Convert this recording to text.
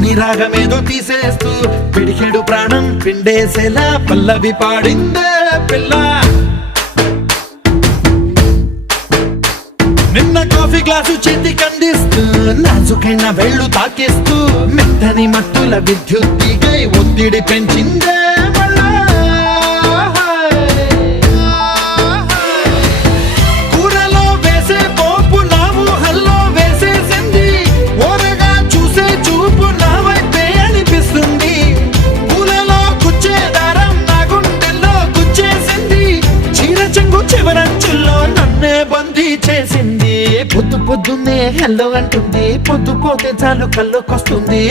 శివుని రాగమేదో తీసేస్తూ పిడికెడు ప్రాణం పిండేసేలా పల్లవి పాడిందే పిల్ల. నిన్న కాఫీ గ్లాసు చేతి కందిస్తూ నాజుకైన వేళ్ళు తాకేస్తూ మెత్తని మత్తుల విద్యుత్ తీగై ఒత్తిడి పెంచిందే మళ్ళా. కూరలో వేసే పోపు నా ఊహల్లో వేసేసింది, ఓరగా చూసే చూపు నా వైపే అనిపిస్తుంది. పూలలో గుచ్చే దారం నా గుండెల్లో గుచ్చేసింది, చీర చెంగు చివరంచుల్లో నన్నే బందీ చేసింది. పొద్దు పొద్దున్నే హెల్లో అంటుంది, పొద్దు పోతే చాలు కళ్ళొకొస్తుంది.